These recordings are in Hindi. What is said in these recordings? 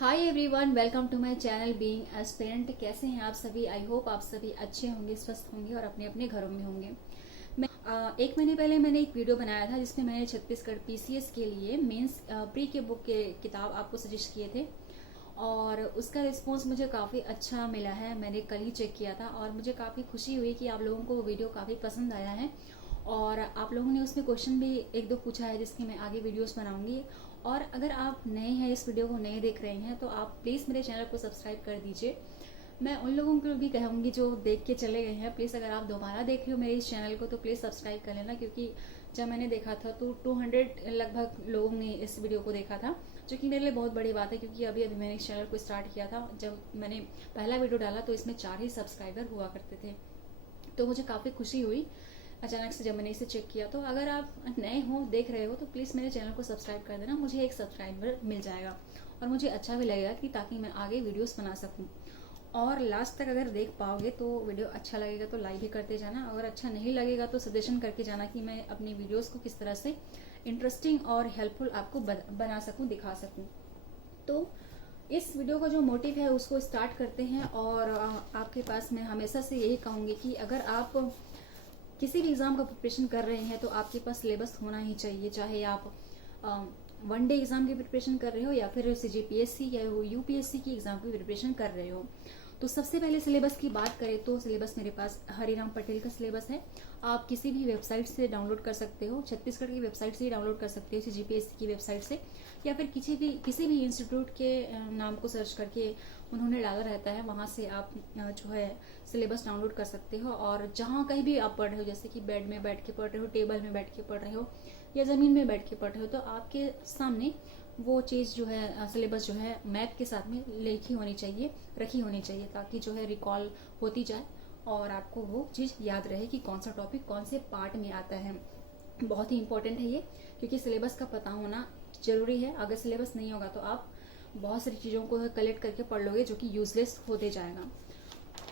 Hi everyone, welcome to my channel being aspirant. कैसे हैं आप सभी? आई होप आप सभी अच्छे होंगे, स्वस्थ होंगे और अपने अपने घरों में होंगे। मैं एक महीने पहले मैंने एक वीडियो बनाया था जिसमें मैंने छत्तीसगढ़ पीसीएस के लिए मेंस प्री के बुक के किताब आपको सजेस्ट किए थे और उसका रिस्पॉन्स मुझे काफ़ी अच्छा मिला है। मैंने कल ही चेक किया था और मुझे काफ़ी खुशी हुई कि आप लोगों को वो वीडियो काफ़ी पसंद आया है और आप लोगों ने उसमें क्वेश्चन भी एक दो पूछा है जिसकी मैं आगे वीडियोस बनाऊंगी। और अगर आप नए हैं, इस वीडियो को नए देख रहे हैं, तो आप प्लीज़ मेरे चैनल को सब्सक्राइब कर दीजिए। मैं उन लोगों को भी कहूँगी जो देख के चले गए हैं, प्लीज़ अगर आप दोबारा देख रहे हो मेरे इस चैनल को तो प्लीज़ सब्सक्राइब कर लेना, क्योंकि जब मैंने देखा था तो 200 लगभग लोगों ने इस वीडियो को देखा था, जो कि मेरे लिए बहुत बड़ी बात है क्योंकि अभी अभी मैंने इस चैनल को स्टार्ट किया था। जब मैंने पहला वीडियो डाला तो इसमें 4 ही सब्सक्राइबर हुआ करते थे, तो मुझे काफ़ी खुशी हुई अचानक से जब मैंने इसे चेक किया। तो अगर आप नए हो, देख रहे हो, तो प्लीज़ मेरे चैनल को सब्सक्राइब कर देना, मुझे एक सब्सक्राइबर मिल जाएगा और मुझे अच्छा भी लगेगा कि ताकि मैं आगे वीडियोस बना सकूं। और लास्ट तक अगर देख पाओगे तो वीडियो अच्छा लगेगा तो लाइक भी करते जाना, अगर अच्छा नहीं लगेगा तो सजेशन करके जाना कि मैं अपनी वीडियोस को किस तरह से इंटरेस्टिंग और हेल्पफुल आपको बना सकूँ, दिखा सकूँ। तो इस वीडियो का जो मोटिव है उसको स्टार्ट करते हैं। और आपके पास मैं हमेशा से यही कहूँगी कि अगर आप किसी भी एग्ज़ाम का प्रिपरेशन कर रहे हैं तो आपके पास सिलेबस होना ही चाहिए। चाहे आप वन डे एग्ज़ाम की प्रिपरेशन कर रहे हो या फिर सीजीपीएससी या यूपीएससी की एग्ज़ाम की प्रिपरेशन कर रहे हो। तो सबसे पहले सिलेबस की बात करें तो सिलेबस मेरे पास हरिराम पटेल का सिलेबस है। आप किसी भी वेबसाइट से डाउनलोड कर सकते हो, छत्तीसगढ़ की वेबसाइट से ही डाउनलोड कर सकते हो, सीजीपीएससी की वेबसाइट से, या फिर किसी भी इंस्टीट्यूट के नाम को सर्च करके उन्होंने डाला रहता है, वहाँ से आप जो है सिलेबस डाउनलोड कर सकते हो। और जहाँ कहीं भी आप पढ़ रहे हो, जैसे कि बेड में बैठ के पढ़ रहे हो, टेबल में बैठ के पढ़ रहे हो या ज़मीन में बैठ के पढ़ रहे हो, तो आपके सामने वो चीज़ जो है सिलेबस जो है मैप के साथ में लिखी होनी चाहिए, रखी होनी चाहिए, ताकि जो है रिकॉल होती जाए और आपको वो चीज़ याद रहे कि कौन सा टॉपिक कौन से पार्ट में आता है। बहुत ही इंपॉर्टेंट है ये, क्योंकि सिलेबस का पता होना ज़रूरी है। अगर सिलेबस नहीं होगा तो आप बहुत सारी चीज़ों को कलेक्ट करके पढ़ लोगे जो कि यूजलेस होते जाएगा।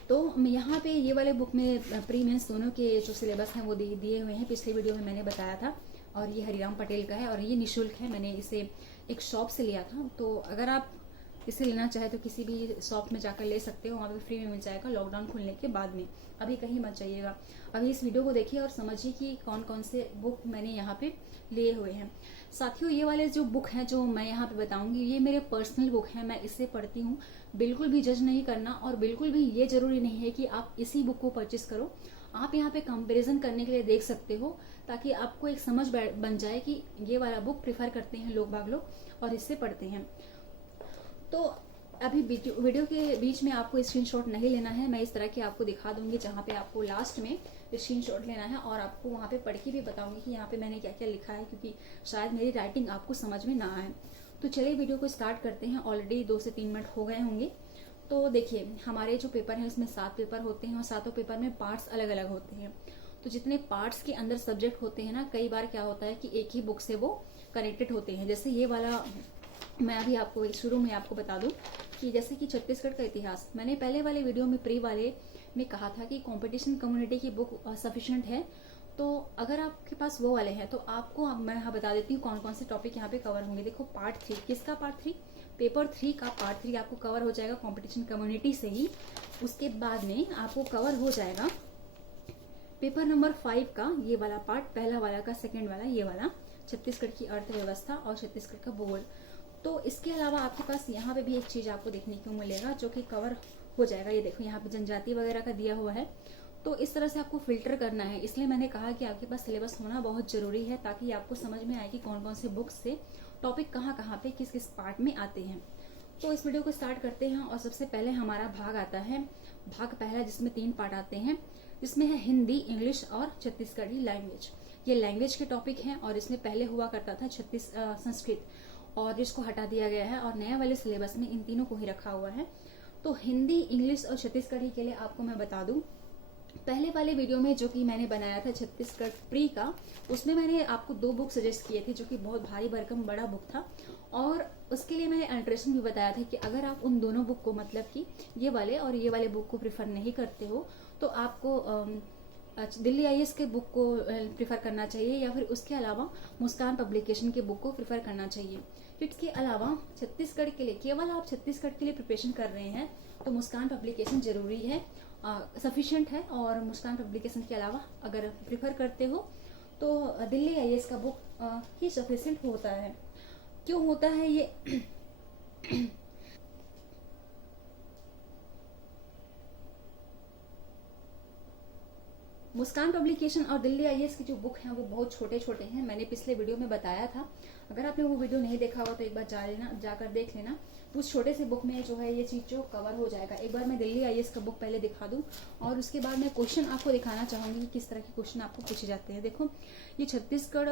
तो यहाँ पे ये वाले बुक में प्री मेंस दोनों के जो सिलेबस हैं वो दिए हुए हैं, पिछली वीडियो में मैंने बताया था। और ये हरिराम पटेल का है और ये निःशुल्क है, मैंने इसे एक शॉप से लिया था। तो अगर आप इसे लेना चाहे तो किसी भी शॉप में जाकर ले सकते हो, वहाँ पे फ्री में मिल जाएगा लॉकडाउन खुलने के बाद में। अभी कहीं मत जाइएगा, अभी इस वीडियो को देखिए और समझिए कि कौन कौन से बुक मैंने यहाँ पे लिए हुए हैं। साथियों, ये वाले जो बुक हैं जो मैं यहाँ पे बताऊंगी, ये मेरे पर्सनल बुक हैं, मैं इससे पढ़ती हूँ। बिल्कुल भी जज नहीं करना और बिल्कुल भी ये जरूरी नहीं है कि आप इसी बुक को परचेस करो। आप यहाँ पे कंपैरिजन करने के लिए देख सकते हो, ताकि आपको एक समझ बन जाए कि ये वाला बुक प्रिफर करते हैं लोग और इससे पढ़ते हैं। तो अभी वीडियो के बीच में आपको स्क्रीनशॉट नहीं लेना है, मैं इस तरह के आपको दिखा दूंगी जहाँ पे आपको लास्ट में स्क्रीनशॉट लेना है और आपको वहाँ पे पढ़ के भी बताऊंगी कि यहाँ पे मैंने क्या क्या लिखा है, क्योंकि शायद मेरी राइटिंग आपको समझ में ना आए। तो चलिए वीडियो को स्टार्ट करते हैं। ऑलरेडी 2 से 3 मिनट हो गए होंगे। तो देखिए, हमारे जो पेपर है उसमें 7 पेपर होते हैं और 7 पेपर में पार्ट्स अलग अलग होते हैं। तो जितने पार्ट्स के अंदर सब्जेक्ट होते हैं ना, कई बार क्या होता है कि एक ही बुक से वो कनेक्टेड होते हैं। जैसे ये वाला मैं अभी आपको शुरू में आपको बता दूं कि जैसे कि छत्तीसगढ़ का इतिहास, मैंने पहले वाले वीडियो में प्री वाले में कहा था कि कंपटीशन कम्युनिटी की बुक सफिशिएंट है। तो अगर आपके पास वो वाले हैं तो आपको मैं यहाँ बता देती हूँ कौन कौन से टॉपिक यहाँ पे कवर होंगे। देखो, पार्ट 3, किसका पार्ट 3? पेपर 3 का पार्ट 3 आपको कवर हो जाएगा कॉम्पिटिशन कम्युनिटी से ही। उसके बाद में आपको कवर हो जाएगा पेपर नंबर 5 का ये वाला पार्ट, पहला वाला का सेकेंड वाला ये वाला, छत्तीसगढ़ की अर्थव्यवस्था और छत्तीसगढ़ का भूगोल। तो इसके अलावा आपके पास यहाँ पे भी एक चीज़ आपको देखने को मिलेगा जो कि कवर हो जाएगा। ये देखो, यहाँ पे जनजाति वगैरह का दिया हुआ है। तो इस तरह से आपको फिल्टर करना है, इसलिए मैंने कहा कि आपके पास सिलेबस होना बहुत ज़रूरी है, ताकि आपको समझ में आए कि कौन कौन से बुक्स से टॉपिक कहाँ कहाँ पे किस किस पार्ट में आते हैं। तो इस वीडियो को स्टार्ट करते हैं और सबसे पहले हमारा भाग आता है भाग पहला, जिसमें 3 पार्ट आते हैं, जिसमें है हिंदी, इंग्लिश और छत्तीसगढ़ी लैंग्वेज। ये लैंग्वेज के टॉपिक हैं और इसमें पहले हुआ करता था संस्कृत, और इसको हटा दिया गया है और नया वाले सिलेबस में इन तीनों को ही रखा हुआ है। तो हिंदी, इंग्लिश और छत्तीसगढ़ी के लिए आपको मैं बता दूं, पहले वाले वीडियो में जो कि मैंने बनाया था छत्तीसगढ़ प्री का, उसमें मैंने आपको 2 बुक सजेस्ट किए थे जो कि बहुत भारी भरकम बड़ा बुक था, और उसके लिए मैंने अल्ट्रेशन भी बताया था कि अगर आप उन दोनों बुक को, मतलब कि ये वाले और ये वाले बुक को प्रिफर नहीं करते हो तो आपको दिल्ली आईएएस के बुक को प्रिफर करना चाहिए, या फिर उसके अलावा मुस्कान पब्लिकेशन के बुक को प्रिफर करना चाहिए। इसके अलावा छत्तीसगढ़ के लिए, केवल आप छत्तीसगढ़ के लिए प्रिपरेशन कर रहे हैं तो मुस्कान पब्लिकेशन ज़रूरी है, सफिशिएंट है। और मुस्कान पब्लिकेशन के अलावा अगर प्रिफर करते हो तो दिल्ली आईएएस का बुक ही सफिशिएंट होता है। क्यों होता है ये मुस्कान पब्लिकेशन और दिल्ली आईएएस की जो बुक हैं वो बहुत छोटे छोटे हैं। मैंने पिछले वीडियो में बताया था, अगर आपने वो वीडियो नहीं देखा हुआ तो एक बार जाकर देख लेना। तो उस छोटे से बुक में जो है ये चीज़ जो कवर हो जाएगा। एक बार मैं दिल्ली आईएएस का बुक पहले दिखा दूं और उसके बाद मैं क्वेश्चन आपको दिखाना चाहूंगी कि किस तरह के क्वेश्चन आपको पूछे जाते हैं। देखो, ये छत्तीसगढ़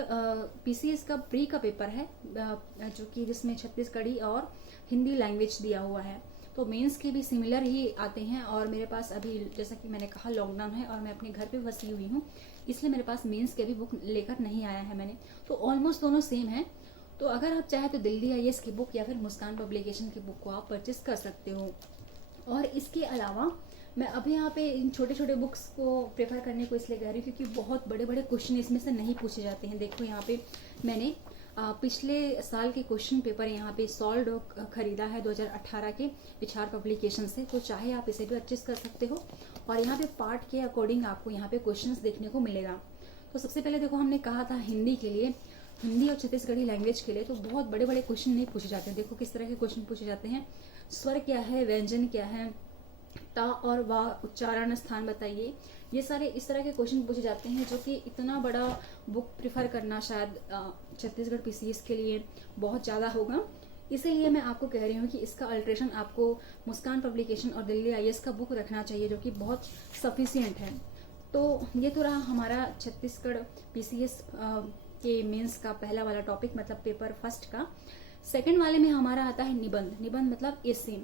पीसीएस का प्री का पेपर है, जो कि जिसमें छत्तीसगढ़ी और हिंदी लैंग्वेज दिया हुआ है। तो मेंस के भी सिमिलर ही आते हैं और मेरे पास अभी, जैसा कि मैंने कहा, लॉकडाउन है और मैं अपने घर पे फंसी हुई हूँ, इसलिए मेरे पास मेंस के भी बुक लेकर नहीं आया है मैंने। तो ऑलमोस्ट दोनों सेम है। तो अगर आप चाहे तो दिल्ली आईएएस की बुक या फिर मुस्कान पब्लिकेशन की बुक को आप परचेस कर सकते हो। और इसके अलावा मैं अभी यहाँ पे इन छोटे छोटे बुक्स को प्रेफर करने को इसलिए कह रही हूँ क्योंकि बहुत बड़े बड़े क्वेश्चन इसमें से नहीं पूछे जाते हैं। देखो, यहाँ पे मैंने पिछले साल के क्वेश्चन पेपर यहाँ पे सॉल्व खरीदा है 2018 के विचार पब्लिकेशन से, तो चाहे आप इसे भी परचेस कर सकते हो। और यहाँ पे पार्ट के अकॉर्डिंग आपको यहाँ पे क्वेश्चंस देखने को मिलेगा। तो सबसे पहले देखो, हमने कहा था हिंदी के लिए, हिंदी और छत्तीसगढ़ी लैंग्वेज के लिए तो बहुत बड़े बड़े क्वेश्चन नहीं पूछे जाते हैं। देखो किस तरह के क्वेश्चन पूछे जाते हैं। स्वर क्या है, व्यंजन क्या है, ता और वाह उच्चारण स्थान बताइए। ये सारे इस तरह के क्वेश्चन पूछे जाते हैं, जो कि इतना बड़ा बुक प्रिफर करना शायद छत्तीसगढ़ पीसीएस के लिए बहुत ज़्यादा होगा। इसीलिए मैं आपको कह रही हूँ कि इसका अल्ट्रेशन आपको मुस्कान पब्लिकेशन और दिल्ली आईएएस का बुक रखना चाहिए, जो कि बहुत सफिशिएंट है। तो ये तो रहा हमारा छत्तीसगढ़ पीसीएस के मेंस का पहला वाला टॉपिक, मतलब पेपर फर्स्ट का। सेकंड वाले में हमारा आता है निबंध। निबंध मतलब एसे।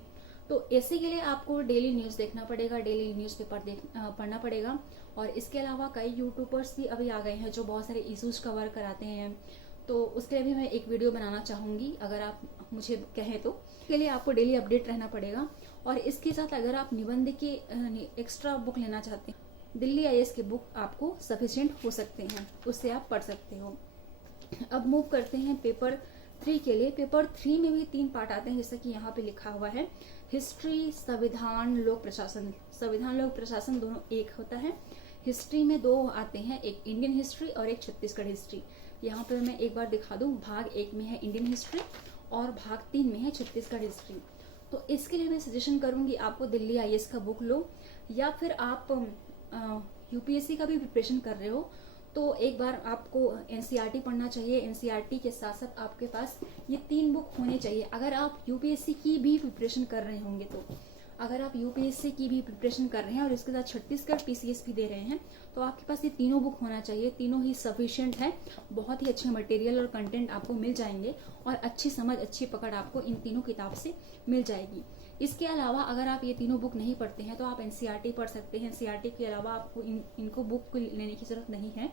तो एसे के लिए आपको डेली न्यूज़ देखना पड़ेगा, डेली न्यूज़पेपर पढ़ना पड़ेगा। और इसके अलावा कई यूट्यूबर्स भी अभी आ गए हैं जो बहुत सारे इश्यूज कवर कराते हैं, तो उसके लिए भी मैं एक वीडियो बनाना चाहूँगी अगर आप मुझे कहें तो। इसके लिए आपको डेली अपडेट रहना पड़ेगा। और इसके साथ अगर आप निबंध की एक्स्ट्रा बुक लेना चाहते हैं, दिल्ली आईएएस की बुक आपको सफिशिएंट हो सकते हैं, उससे आप पढ़ सकते हो। अब मूव करते हैं पेपर 3 के लिए। पेपर 3 में भी 3 पार्ट आते हैं, जैसा कि यहाँ पे लिखा हुआ है। हिस्ट्री, संविधान, लोक प्रशासन। संविधान, लोक प्रशासन दोनों एक होता है। हिस्ट्री में 2 आते हैं, एक इंडियन हिस्ट्री और एक छत्तीसगढ़ हिस्ट्री। यहाँ पर मैं एक बार दिखा दूँ, भाग 1 में है इंडियन हिस्ट्री और भाग 3 में है छत्तीसगढ़ हिस्ट्री। तो इसके लिए मैं सजेशन करूँगी आपको दिल्ली आईएएस का बुक लो, या फिर आप यूपीएससी का भी प्रिपरेशन कर रहे हो तो एक बार आपको एनसीईआरटी पढ़ना चाहिए। एनसीईआरटी के साथ साथ आपके पास ये 3 बुक होने चाहिए। अगर आप यूपीएससी की भी प्रिपरेशन कर रहे होंगे तो, अगर आप यूपीएससी की भी प्रिपरेशन कर रहे हैं और इसके साथ छत्तीसगढ़ पीसीएस भी दे रहे हैं, तो आपके पास ये तीनों बुक होना चाहिए। तीनों ही सफिशिएंट है, बहुत ही अच्छे मटेरियल और कंटेंट आपको मिल जाएंगे और अच्छी समझ, अच्छी पकड़ आपको इन तीनों किताब से मिल जाएगी। इसके अलावा अगर आप ये तीनों बुक नहीं पढ़ते हैं तो आप एनसीईआरटी पढ़ सकते हैं। एनसीईआरटी के अलावा आपको इनको बुक लेने की जरूरत नहीं है।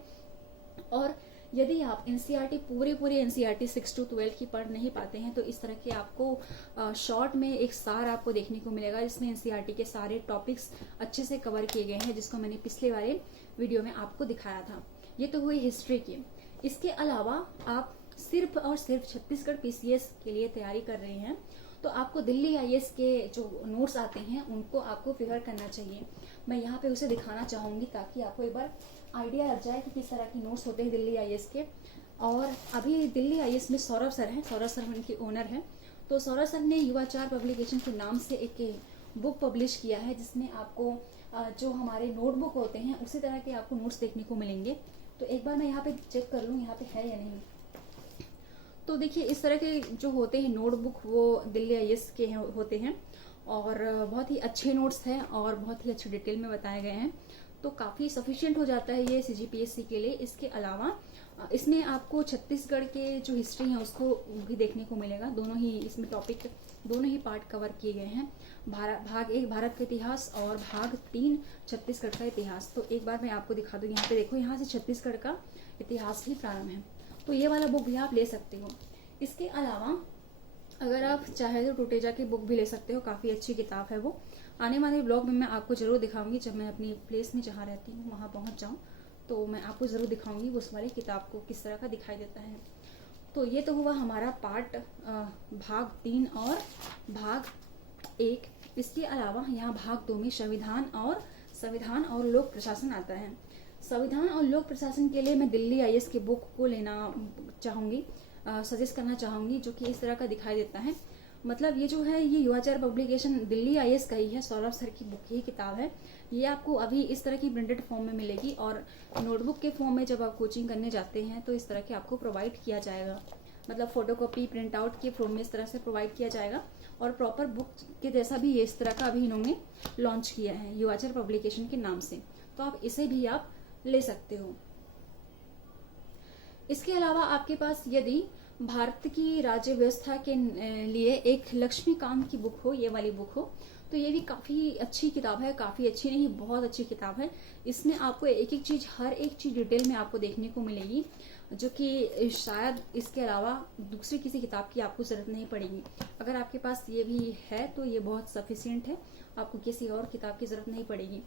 और यदि आप एनसीईआरटी पूरे एनसीईआरटी 6 to 12 की पढ़ नहीं पाते हैं तो इस तरह के आपको शॉर्ट में एक सार आपको देखने को मिलेगा, जिसमें एनसीईआरटी के सारे टॉपिक्स अच्छे से कवर किए गए हैं, जिसको मैंने पिछले वाले वीडियो में आपको दिखाया था। ये तो हुई हिस्ट्री की। इसके अलावा आप सिर्फ और सिर्फ छत्तीसगढ़ पीसीएस के लिए तैयारी कर रहे हैं तो आपको दिल्ली आईएएस के जो नोट्स आते हैं उनको आपको प्रिफर करना चाहिए। मैं यहाँ पे उसे दिखाना चाहूँगी ताकि आपको एक बार आइडिया लग जाए कि किस तरह की नोट्स होते हैं दिल्ली आईएएस के। और अभी दिल्ली आईएएस में सौरभ सर हैं, सौरभ सर उनके ओनर हैं। तो सौरभ सर ने युवाचार पब्लिकेशन के नाम से एक बुक पब्लिश किया है, जिसमें आपको जो हमारे नोटबुक होते हैं उसी तरह के आपको नोट्स देखने को मिलेंगे। तो एक बार मैं यहाँ पे चेक कर लूँ यहाँ पे है या नहीं। तो देखिए, इस तरह के जो होते हैं नोटबुक वो दिल्ली आईएएस के होते हैं और बहुत ही अच्छे नोट्स हैं और बहुत ही अच्छे डिटेल में बताए गए हैं। तो काफ़ी सफिशिएंट हो जाता है ये सीजीपीएससी के लिए। इसके अलावा इसमें आपको छत्तीसगढ़ के जो हिस्ट्री है उसको भी देखने को मिलेगा। दोनों ही इसमें टॉपिक, दोनों ही पार्ट कवर किए गए हैं। भाग 1 भारत का इतिहास और भाग 3 छत्तीसगढ़ का इतिहास। तो एक बार मैं आपको दिखा दूँ, यहाँ पे देखो, यहाँ से छत्तीसगढ़ का इतिहास भी प्रारंभ है। तो ये वाला बुक भी आप ले सकते हो। इसके अलावा अगर आप चाहे तो टूटेजा की बुक भी ले सकते हो, काफ़ी अच्छी किताब है वो। आने वाले ब्लॉग में मैं आपको ज़रूर दिखाऊंगी, जब मैं अपनी प्लेस में जहाँ रहती हूँ वहाँ पहुँच जाऊँ तो मैं आपको ज़रूर दिखाऊंगी उस वाली किताब को किस तरह का दिखाई देता है। तो ये तो हुआ हमारा पार्ट भाग 3 और भाग 1। इसके अलावा यहाँ भाग 2 में संविधान और लोक प्रशासन आता है। संविधान और लोक प्रशासन के लिए मैं दिल्ली आईएएस की बुक को लेना चाहूँगी, सजेस्ट करना चाहूँगी, जो कि इस तरह का दिखाई देता है। मतलब ये जो है ये युवाचार पब्लिकेशन दिल्ली आईएएस का ही है, सौरभ सर की बुक की किताब है। ये आपको अभी इस तरह की प्रिंटेड फॉर्म में मिलेगी और नोटबुक के फॉर्म में जब आप कोचिंग करने जाते हैं तो इस तरह के आपको प्रोवाइड किया जाएगा। मतलब फोटोकॉपी प्रिंट आउट के फॉर्म में इस तरह से प्रोवाइड किया जाएगा और प्रॉपर बुक के जैसा भी ये इस तरह का अभी इन्होंने लॉन्च किया है युवाचार पब्लिकेशन के नाम से। तो आप इसे भी आप ले सकते हो। इसके अलावा आपके पास यदि भारत की राज्य व्यवस्था के लिए एक लक्ष्मीकांत की बुक हो, ये वाली बुक हो, तो ये भी काफ़ी अच्छी किताब है। काफ़ी अच्छी नहीं, बहुत अच्छी किताब है। इसमें आपको एक एक चीज़, हर एक चीज़ डिटेल में आपको देखने को मिलेगी, जो कि शायद इसके अलावा दूसरी किसी किताब की आपको ज़रूरत नहीं पड़ेगी। अगर आपके पास ये भी है तो ये बहुत सफिशिएंट है, आपको किसी और किताब की ज़रूरत नहीं पड़ेगी।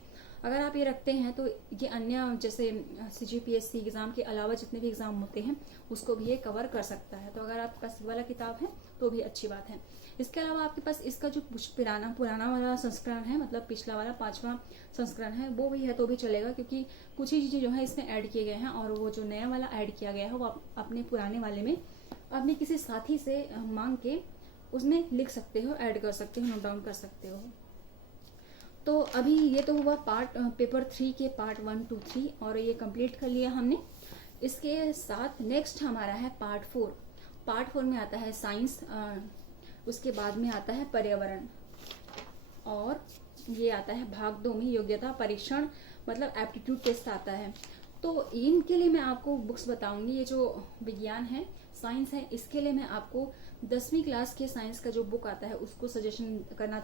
अगर आप ये रखते हैं तो ये अन्य जैसे CGPSC एग्ज़ाम के अलावा जितने भी एग्ज़ाम होते हैं उसको भी ये कवर कर सकता है। तो अगर आपके पास वाला किताब है तो भी अच्छी बात है। इसके अलावा आपके पास इसका जो पुराना वाला संस्करण है, मतलब पिछला वाला 5वां संस्करण है, वो भी है तो भी चलेगा, क्योंकि कुछ ही चीज़ें जो है इसमें ऐड किए गए हैं और वो जो नया वाला ऐड किया गया है वो आप अपने पुराने वाले में अपने किसी साथी से मांग के उसमें लिख सकते हो, ऐड कर सकते हो, नोट डाउन कर सकते हो। तो अभी ये तो हुआ पेपर 3 के पार्ट 1, 2, 3 और ये कंप्लीट कर लिया हमने। इसके साथ नेक्स्ट हमारा है पार्ट 4। पार्ट 4 में आता है साइंस, उसके बाद में आता है पर्यावरण और ये आता है भाग 2 में योग्यता परीक्षण, मतलब एप्टीट्यूड टेस्ट आता है। तो इनके लिए मैं आपको बुक्स बताऊंगी। ये जो विज्ञान है, साइंस है, इसके लिए मैं आपको 10वीं क्लास के साइंस का जो बुक आता है उसको सजेस्ट करना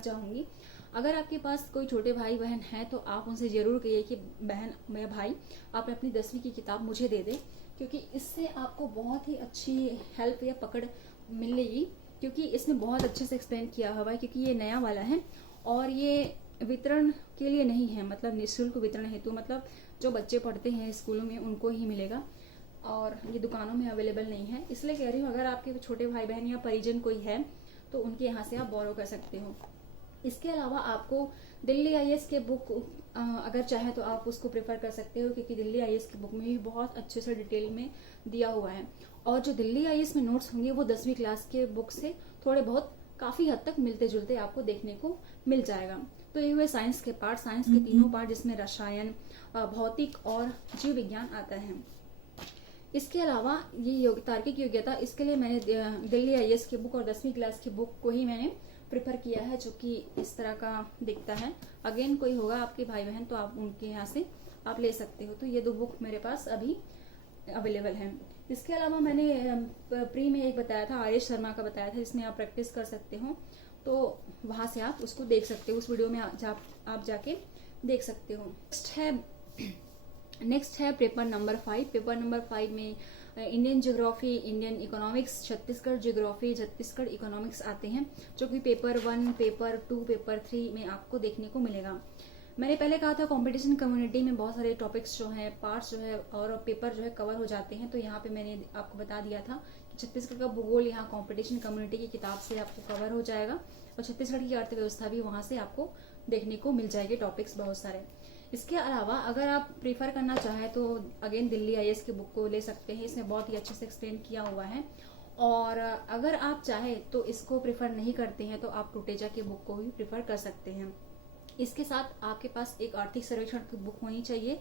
चाहूँगी। अगर आपके पास कोई छोटे भाई बहन है तो आप उनसे ज़रूर कहिए कि बहन या भाई आप अपनी 10वीं की किताब मुझे दे दें, क्योंकि इससे आपको बहुत ही अच्छी हेल्प या पकड़ मिलेगी, क्योंकि इसमें बहुत अच्छे से एक्सप्लेन किया हुआ है। क्योंकि ये नया वाला है और ये वितरण के लिए नहीं है, मतलब निःशुल्क वितरण हेतु, मतलब जो बच्चे पढ़ते हैं स्कूलों में उनको ही मिलेगा और ये दुकानों में अवेलेबल नहीं है। इसलिए कह रही हूँ अगर आपके छोटे भाई बहन या परिजन कोई है तो उनके यहाँ से आप बोरो कर सकते हो। इसके अलावा आपको दिल्ली आईएएस के बुक अगर चाहे तो आप उसको प्रेफर कर सकते हो, क्योंकि दिल्ली आईएएस की बुक में भी बहुत अच्छे से डिटेल में दिया हुआ है और जो दिल्ली आईएएस में नोट्स होंगे वो 10वीं क्लास के बुक से थोड़े बहुत काफ़ी हद तक मिलते जुलते आपको देखने को मिल जाएगा। तो ये हुए साइंस के पार्ट, साइंस के तीनों पार्ट, जिसमें रसायन, भौतिक और जीव विज्ञान आता है। इसके अलावा ये तार्किक योग्यता, इसके लिए मैंने दिल्ली आईएएस की बुक और 10वीं क्लास की बुक को ही मैंने प्रेफर किया है, जो कि इस तरह का दिखता है। अगेन कोई होगा आपके भाई बहन तो आप उनके यहाँ से आप ले सकते हो। तो ये 2 बुक मेरे पास अभी अवेलेबल हैं। इसके अलावा मैंने प्री में एक बताया था, आर्य शर्मा का बताया था, जिसमें आप प्रैक्टिस कर सकते हो, तो वहाँ से आप उसको देख सकते हो, उस वीडियो में आप जाके देख सकते हो। नेक्स्ट है पेपर नंबर 5। पेपर नंबर 5 में Indian geography, Indian economics, Chhattisgarh geography, Chhattisgarh economics आते हैं, जो कि पेपर 1, पेपर 2, पेपर 3 में आपको देखने को मिलेगा। मैंने पहले कहा था कंपटीशन कम्युनिटी में बहुत सारे टॉपिक्स जो हैं, पार्ट्स जो है और पेपर जो है कवर हो जाते हैं। तो यहाँ पे मैंने आपको बता दिया था कि छत्तीसगढ़ का भूगोल यहाँ कंपटीशन कम्युनिटी की किताब से आपको कवर हो जाएगा और छत्तीसगढ़ की अर्थव्यवस्था भी वहाँ से आपको देखने को मिल जाएगी, टॉपिक्स बहुत सारे। इसके अलावा अगर आप प्रीफर करना चाहें तो अगेन दिल्ली आईएएस की बुक को ले सकते हैं, इसमें बहुत ही अच्छे से एक्सप्लेन किया हुआ है। और अगर आप चाहें तो इसको प्रेफर नहीं करते हैं तो आप टुटेजा की बुक को भी प्रेफर कर सकते हैं। इसके साथ आपके पास एक आर्थिक सर्वेक्षण की बुक होनी चाहिए,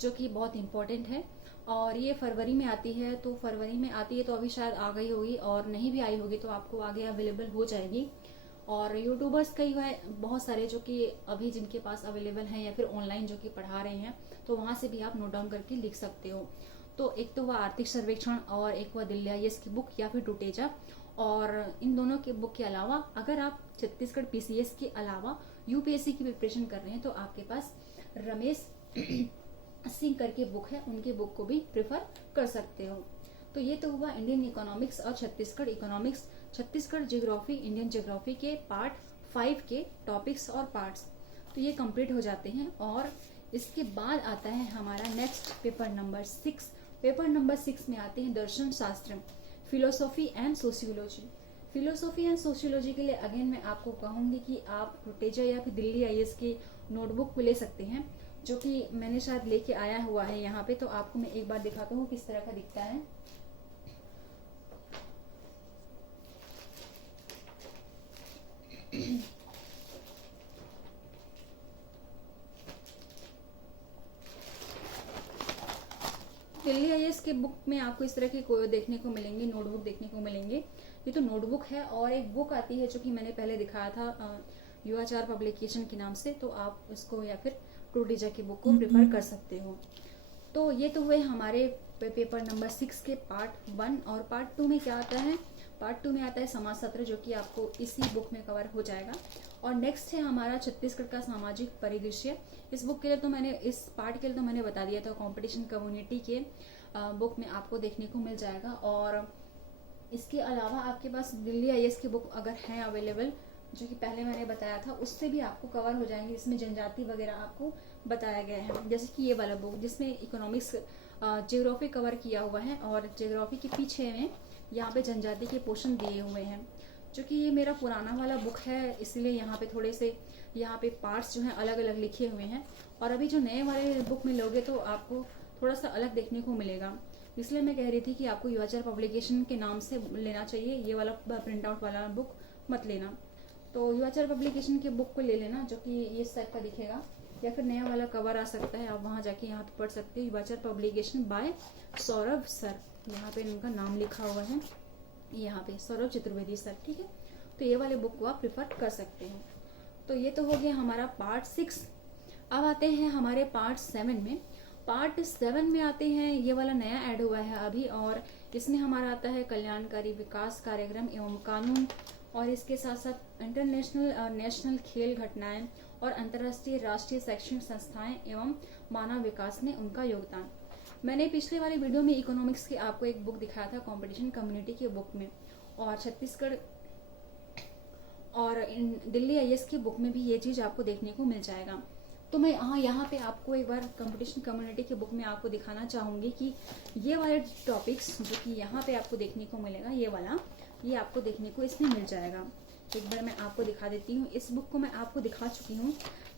जो कि बहुत इंपॉर्टेंट है और ये फरवरी में आती है। तो फरवरी में आती है तो अभी शायद आ गई होगी, और नहीं भी आई होगी तो आपको आगे अवेलेबल हो जाएगी। और यूट्यूबर्स कई है बहुत सारे जो कि अभी जिनके पास अवेलेबल हैं, या फिर ऑनलाइन जो कि पढ़ा रहे हैं, तो वहाँ से भी आप नोट डाउन करके लिख सकते हो। तो एक तो वह आर्थिक सर्वेक्षण और एक वह दिल्ली आईएएस की बुक या फिर टुटेजा। और इन दोनों के बुक के अलावा अगर आप छत्तीसगढ़ पीसीएस के अलावा यूपीएससी की प्रिपरेशन कर रहे हैं तो आपके पास रमेश सिंह करके बुक है, उनकी बुक को भी प्रेफर कर सकते हो। तो ये तो हुआ इंडियन इकोनॉमिक्स और Chhattisgarh economics, Chhattisgarh geography, Indian geography के पार्ट 5 के टॉपिक्स और पार्ट्स। तो ये कंप्लीट हो जाते हैं और इसके बाद आता है हमारा next paper number 6 paper number 6 में आते हैं दर्शन शास्त्र, philosophy and sociology. Philosophy and sociology के लिए अगेन मैं आपको कहूंगी कि आप टुटेजा या फिर दिल्ली आईएएस की नोटबुक ले सकते हैं, जो कि मैंने शायद लेके आया हुआ है यहाँ पे। तो आपको मैं एक बार दिखाता हूँ किस तरह का दिखता है। दिल्ली आईएएस के बुक में आपको इस तरह की कोई देखने को मिलेंगे, नोटबुक देखने को मिलेंगे। ये तो नोटबुक है, और एक बुक आती है जो कि मैंने पहले दिखाया था युवाचार पब्लिकेशन के नाम से, तो आप उसको या फिर टुटेजा की बुक को प्रेफर कर सकते हो। तो ये तो हुए हमारे पेपर नंबर 6 के पार्ट 1। और पार्ट 2 में क्या आता है? पार्ट 2 में आता है समाज शास्त्र, जो कि आपको इसी बुक में कवर हो जाएगा। और नेक्स्ट है हमारा छत्तीसगढ़ का सामाजिक परिदृश्य। इस बुक के लिए तो मैंने, इस पार्ट के लिए तो मैंने बता दिया था, कंपटीशन कम्युनिटी के बुक में आपको देखने को मिल जाएगा। और इसके अलावा आपके पास दिल्ली आईएएस की बुक अगर है अवेलेबल, जो कि पहले मैंने बताया था, उससे भी आपको कवर हो जाएंगे। इसमें जनजाति वगैरह आपको बताया गया है, जैसे कि ये वाला बुक जिसमें इकोनॉमिक्स ज्योग्राफी कवर किया हुआ है, और ज्योग्राफी के पीछे में यहाँ पे जनजाति के पोर्शन दिए हुए हैं। जो कि ये मेरा पुराना वाला बुक है, इसलिए यहाँ पे थोड़े से यहाँ पे पार्ट्स जो हैं अलग अलग लिखे हुए हैं। और अभी जो नए वाले बुक में लोगे तो आपको थोड़ा सा अलग देखने को मिलेगा। इसलिए मैं कह रही थी कि आपको युवाचार पब्लिकेशन के नाम से लेना चाहिए, ये वाला प्रिंट आउट वाला बुक मत लेना। तो युवाचार पब्लिकेशन के बुक को ले लेना, जो कि इस टाइप का दिखेगा, या फिर नया वाला कवर आ सकता है, आप वहाँ जाके यहाँ पे पढ़ सकते हो। युवाचार पब्लिकेशन बाय सौरभ सर, यहाँ पे इनका नाम लिखा हुआ है, यहाँ पे सौरभ चतुर्वेदी सर, ठीक है। तो ये वाले बुक को आप प्रिफर कर सकते हो। तो ये तो हो गया हमारा पार्ट 6। अब आते हैं हमारे पार्ट 7 में। पार्ट 7 में आते हैं, ये वाला नया ऐड हुआ है अभी, और इसमें हमारा आता है कल्याणकारी विकास कार्यक्रम एवं कानून, और इसके साथ साथ इंटरनेशनल नेशनल खेल घटनाएं और अंतर्राष्ट्रीय राष्ट्रीय शैक्षणिक संस्थाएं एवं मानव विकास में उनका योगदान। मैंने पिछले वाले वीडियो में इकोनॉमिक्स की आपको एक बुक दिखाया था कंपटीशन कम्युनिटी के बुक में, और छत्तीसगढ़ और दिल्ली आईएएस की बुक में भी ये चीज़ आपको देखने को मिल जाएगा। तो मैं यहाँ पे आपको एक बार कंपटीशन कम्युनिटी की बुक में आपको दिखाना चाहूँगी कि ये वाले टॉपिक्स जो कि यहाँ पे आपको देखने को मिलेगा, ये वाला, ये आपको देखने को इसमें मिल जाएगा। एक बार मैं आपको दिखा देती हूँ। इस बुक को मैं आपको दिखा चुकी हूँ,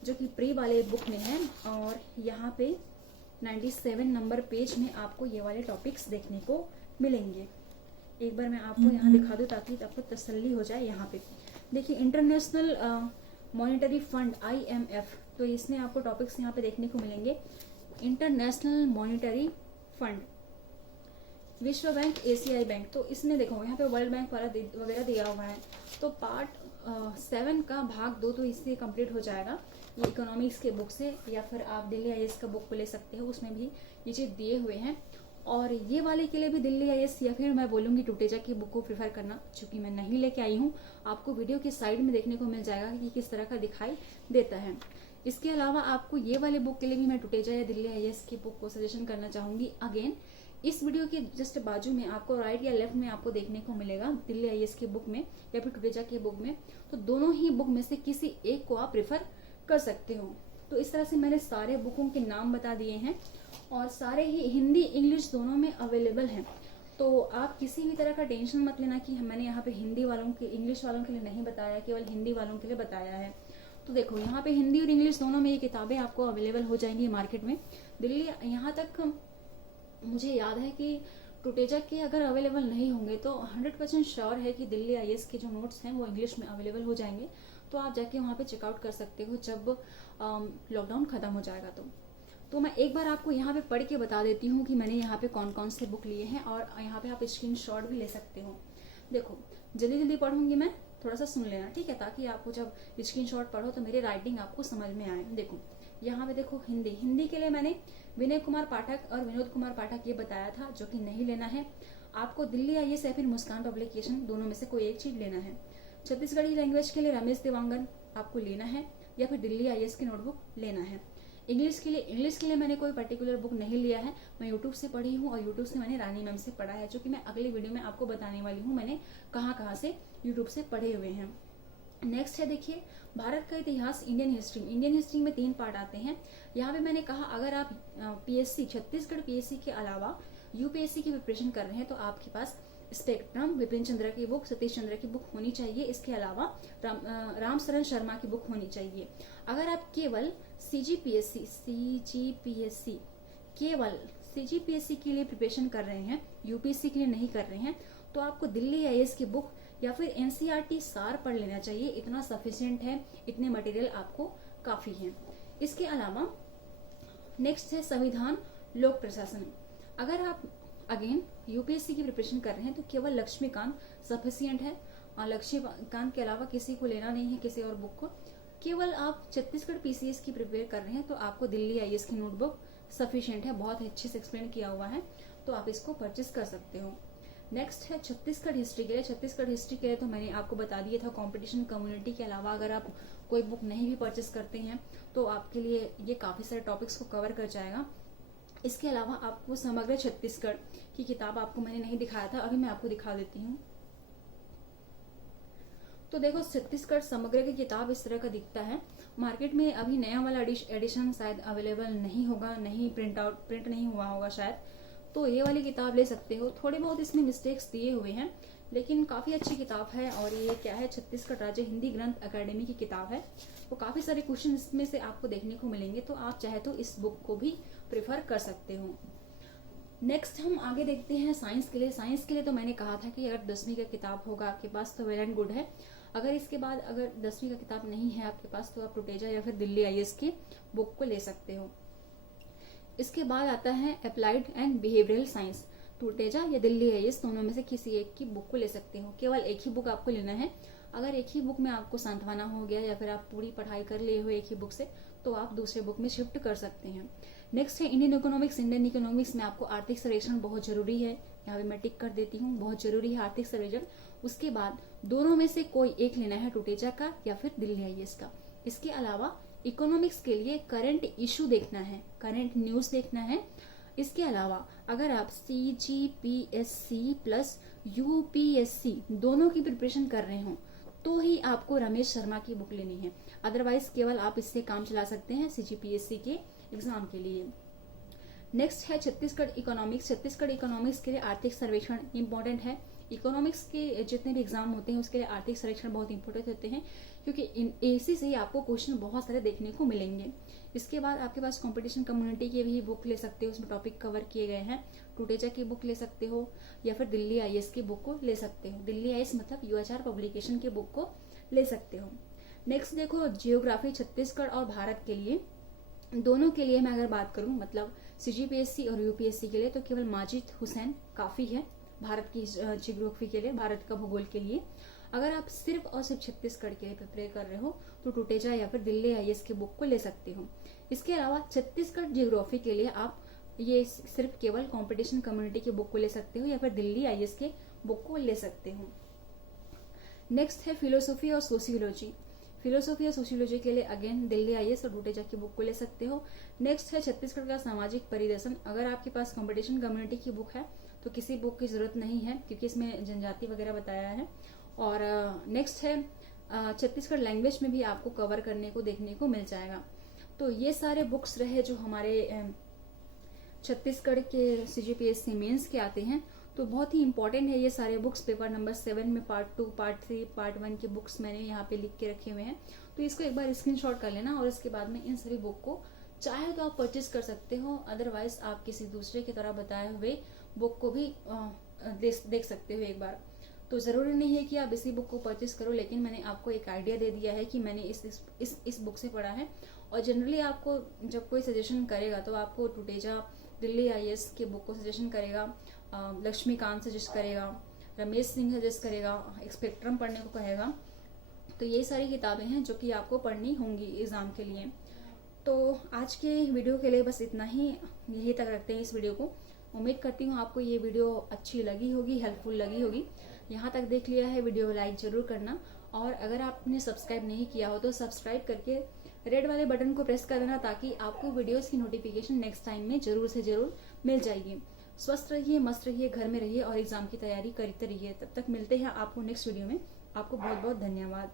जो कि प्री वाले बुक में है, और यहाँ पे 97 नंबर पेज में आपको ये वाले टॉपिक्स देखने को मिलेंगे। एक बार मैं आपको यहाँ दिखा दूँ ताकि आपको तसल्ली हो जाए। यहाँ पे देखिए, इंटरनेशनल मॉनेटरी फंड IMF, तो इसमें आपको टॉपिक्स यहाँ पे देखने को मिलेंगे। इंटरनेशनल मॉनेटरी फंड, विश्व बैंक, एशियाई बैंक, तो इसमें देखो यहाँ पे वर्ल्ड बैंक वाला वगैरह दिया हुआ है। तो पार्ट 7 का भाग 2 तो इससे कंप्लीट हो जाएगा, ये इकोनॉमिक्स के बुक से, या फिर आप दिल्ली आईएएस का बुक को ले सकते हो, उसमें भी ये चीज़ दिए हुए हैं। और ये वाले के लिए भी दिल्ली आईएएस या फिर मैं बोलूँगी टुटेजा की बुक को प्रेफर करना, चूँकि मैं नहीं लेके आई हूँ। आपको वीडियो की साइड में देखने को मिल जाएगा कि किस तरह का दिखाई देता है। इसके अलावा आपको ये वाले बुक के लिए भी मैं टुटेजा या दिल्ली आईएएस की बुक को सजेशन करना चाहूँगी। अगेन इस वीडियो के जस्ट बाजू में आपको राइट या लेफ्ट में आपको देखने को मिलेगा दिल्ली आईएएस की बुक में या फिर टुटेजा की बुक में, तो दोनों ही बुक में से किसी एक को आप प्रेफर कर सकते हो। तो इस तरह से मैंने सारे बुकों के नाम बता दिए हैं, और सारे ही हिंदी इंग्लिश दोनों में अवेलेबल हैं। तो आप किसी भी तरह का टेंशन मत लेना कि मैंने यहाँ पे हिंदी वालों के, इंग्लिश वालों के लिए नहीं बताया, केवल हिंदी वालों के लिए बताया है। तो देखो यहाँ पे हिंदी और इंग्लिश दोनों में ये किताबें आपको अवेलेबल हो जाएंगी मार्केट में। दिल्ली, यहाँ तक मुझे याद है कि टुटेजा के अगर अवेलेबल नहीं होंगे तो 100% श्योर है कि दिल्ली आईएएस के जो नोट्स हैं वो इंग्लिश में अवेलेबल हो जाएंगे। तो आप जाके वहाँ पे चेकआउट कर सकते हो जब लॉकडाउन ख़त्म हो जाएगा। तो मैं एक बार आपको यहाँ पे पढ़ के बता देती हूँ कि मैंने यहाँ पे कौन कौन से बुक लिए हैं, और यहाँ पे आप स्क्रीनशॉट भी ले सकते हो। देखो जल्दी जल्दी पढ़ूंगी मैं, थोड़ा सा सुन लेना, ठीक है, ताकि आपको जब स्क्रीनशॉट पढ़ो तो मेरी राइटिंग आपको समझ में आए। देखो यहाँ पे देखो, हिंदी के लिए मैंने विनय कुमार पाठक और विनोद कुमार पाठक ये बताया था, जो कि नहीं लेना है आपको। दिल्ली आईएएस या फिर मुस्कान पब्लिकेशन, दोनों में से कोई एक चीज लेना है। छत्तीसगढ़ी लैंग्वेज के लिए रमेश देवांगन आपको लेना है, या फिर दिल्ली आईएएस की नोटबुक लेना है। इंग्लिश के लिए मैंने कोई पर्टिकुलर बुक नहीं लिया है, मैं यूट्यूब से पढ़ी हूँ, और यूट्यूब से मैंने रानी मैम से पढ़ा है, जो कि मैं अगली वीडियो में आपको बताने वाली हूँ मैंने कहाँ से यूट्यूब से पढ़े हुए हैं। नेक्स्ट है देखिए, भारत का इतिहास, इंडियन हिस्ट्री में 3 पार्ट आते हैं। यहाँ पे मैंने कहा अगर आप पीएससी, छत्तीसगढ़ पीएससी के अलावा यूपीएससी की प्रिपरेशन कर रहे हैं तो आपके पास स्पेक्ट्रम, विपिन चंद्र की बुक, सतीश चंद्र की बुक होनी चाहिए। इसके अलावा राम शरण शर्मा की बुक होनी चाहिए। अगर आप केवल सीजीपीएससी के लिए प्रिपरेशन कर रहे हैं, यूपीएससी के लिए नहीं कर रहे हैं, तो आपको दिल्ली आईएएस की बुक या फिर एनसीईआरटी सार पढ़ लेना चाहिए। इतना सफिशिएंट है, इतने मटेरियल आपको काफी है। इसके अलावा नेक्स्ट है संविधान लोक प्रशासन। अगर आप अगेन यूपीएससी की प्रिपरेशन कर रहे हैं तो केवल लक्ष्मीकांत सफिशिएंट है। लक्ष्मीकांत के अलावा किसी को लेना नहीं है, किसी और बुक को। केवल आप छत्तीसगढ़ पीसीएस की प्रिपेयर कर रहे हैं तो आपको दिल्ली आईएएस की नोटबुक सफिशिएंट है, बहुत अच्छे से एक्सप्लेन किया हुआ है, तो आप इसको परचेस कर सकते हो। नेक्स्ट है छत्तीसगढ़ हिस्ट्री के लिए। छत्तीसगढ़ हिस्ट्री के लिए तो मैंने आपको बता दिया था, कंपटीशन कम्युनिटी के अलावा अगर आप कोई बुक नहीं भी परचेस करते हैं तो आपके लिए ये काफी सारे टॉपिक्स को कवर कर जाएगा। इसके अलावा आपको समग्र छत्तीसगढ़ की किताब आपको मैंने नहीं दिखाया था, अभी मैं आपको दिखा देती हूँ। तो देखो, छत्तीसगढ़ समग्र की किताब इस तरह का दिखता है। मार्केट में अभी नया वाला एडिशन शायद अवेलेबल नहीं होगा, प्रिंट नहीं हुआ होगा शायद, तो ये वाली किताब ले सकते हो। थोड़े बहुत इसमें मिस्टेक्स दिए हुए हैं, लेकिन काफी अच्छी किताब है। और ये क्या है, छत्तीसगढ़ राज्य हिंदी ग्रंथ अकेडमी की किताब है, तो काफी सारे क्वेश्चन इसमें से आपको देखने को मिलेंगे, तो आप चाहे तो इस बुक को भी प्रेफर कर सकते हो। नेक्स्ट हम आगे देखते हैं साइंस के लिए। साइंस के लिए तो मैंने कहा था कि अगर 10वीं का किताब होगा आपके पास तो वेल एंड गुड है। अगर इसके बाद अगर 10वीं का किताब नहीं है आपके पास तो आप टुटेजा या फिर दिल्ली आईएएस की बुक को ले सकते हो। इसके बाद आता है applied and behavioural science. Tuteja या दिल्ली आईएएस दोनों में से किसी एक की बुक को ले सकते हो। केवल एक ही बुक आपको लेना है। अगर एक ही बुक में आपको सांत्वना हो गया या फिर आप पूरी पढ़ाई कर लिए हो एक ही बुक से, तो आप दूसरे बुक में शिफ्ट कर सकते हैं। नेक्स्ट है इंडियन इकोनॉमिक्स। इंडियन इकोनॉमिक्स में आपको आर्थिक सर्वेक्षण बहुत जरूरी है, यहाँ पे मैं टिक कर देती हूँ, बहुत जरूरी है आर्थिक सर्वेक्षण। उसके बाद दोनों में से कोई एक लेना है, टुटेजा का या फिर दिल्ली आईएएस का। इसके अलावा इकोनॉमिक्स के लिए करंट इशू देखना है, करंट न्यूज देखना है। इसके अलावा अगर आप सीजीपीएससी प्लस यूपीएससी दोनों की प्रिपरेशन कर रहे हो तो ही आपको रमेश शर्मा की बुक लेनी है, अदरवाइज केवल आप इससे काम चला सकते हैं सीजीपीएससी के एग्जाम के लिए। नेक्स्ट है छत्तीसगढ़ इकोनॉमिक्स। छत्तीसगढ़ इकोनॉमिक्स के लिए आर्थिक सर्वेक्षण इंपॉर्टेंट है। इकोनॉमिक्स के जितने भी एग्जाम होते हैं उसके लिए आर्थिक सर्वेक्षण बहुत इंपॉर्टेंट होते हैं, क्योंकि इसी से ही आपको क्वेश्चन बहुत सारे देखने को मिलेंगे। इसके बाद आपके पास कंपटीशन कम्युनिटी की भी बुक ले सकते हो, उसमें टॉपिक कवर किए गए हैं। टुटेजा की बुक ले सकते हो या फिर दिल्ली आईएएस की बुक को ले सकते हो। दिल्ली आईएएस मतलब यूएचआर पब्लिकेशन की बुक को ले सकते हो। नेक्स्ट देखो, जियोग्राफी छत्तीसगढ़ और भारत के लिए, दोनों के लिए मैं अगर बात करूं, मतलब सीजीपीएससी और यूपीएससी के लिए, तो केवल माजिद हुसैन काफी है भारत की जियोग्राफी के लिए, भारत का भूगोल के लिए। अगर आप सिर्फ और सिर्फ छत्तीसगढ़ के लिए प्रिपेयर कर रहे हो तो टुटेजा या फिर दिल्ली आईएएस की बुक को ले सकते हो। इसके अलावा छत्तीसगढ़ जियोग्राफी के लिए आप ये सिर्फ केवल कंपटीशन कम्युनिटी की बुक को ले सकते हो या फिर दिल्ली आईएएस के बुक को ले सकते हो। नेक्स्ट है फिलोसॉफी और सोशियोलॉजी। फिलोसॉफी और सोशियोलॉजी के लिए अगेन दिल्ली आईएएस और टुटेजा की बुक को ले सकते हो। नेक्स्ट है छत्तीसगढ़ का सामाजिक परिदर्शन। अगर आपके पास कंपटीशन कम्युनिटी की बुक है तो किसी बुक की जरूरत नहीं है, क्योंकि इसमें जनजाति वगैरह बताया है। और नेक्स्ट है छत्तीसगढ़ लैंग्वेज में भी आपको कवर करने को देखने को मिल जाएगा। तो ये सारे बुक्स रहे जो हमारे छत्तीसगढ़ के सीजीपीएससी मेंस के आते हैं, तो बहुत ही इंपॉर्टेंट है ये सारे बुक्स। पेपर नंबर 7 में पार्ट 2, पार्ट 3, पार्ट 1 के बुक्स मैंने यहाँ पे लिख के रखे हुए हैं, तो इसको एक बार स्क्रीनशॉट कर लेना और इसके बाद में इन सभी बुक को चाहे तो आप परचेज कर सकते हो, अदरवाइज आप किसी दूसरे की तरह बताए हुए बुक को भी देख सकते हो एक बार। तो जरूरी नहीं है कि आप इसी बुक को परचेज करो, लेकिन मैंने आपको एक आइडिया दे दिया है कि मैंने इस बुक से पढ़ा है। और जनरली आपको जब कोई सजेशन करेगा तो आपको टुटेजा, दिल्ली आईएएस के बुक को सजेशन करेगा, लक्ष्मीकांत सजेस्ट करेगा, रमेश सिंह सजेस्ट करेगा, स्पेक्ट्रम पढ़ने को कहेगा। तो ये सारी किताबें हैं जो कि आपको पढ़नी होंगी एग्जाम के लिए। तो आज के वीडियो के लिए बस इतना ही, यही तक रखते हैं इस वीडियो को। उम्मीद करती हूँ आपको ये वीडियो अच्छी लगी होगी, हेल्पफुल लगी होगी। यहाँ तक देख लिया है वीडियो लाइक जरूर करना, और अगर आपने सब्सक्राइब नहीं किया हो तो सब्सक्राइब करके रेड वाले बटन को प्रेस कर देना, ताकि आपको वीडियोस की नोटिफिकेशन नेक्स्ट टाइम में जरूर से जरूर मिल जाएगी। स्वस्थ रहिए, मस्त रहिए, घर में रहिए और एग्जाम की तैयारी करते रहिए। तब तक मिलते हैं आपको नेक्स्ट वीडियो में। आपको बहुत बहुत धन्यवाद।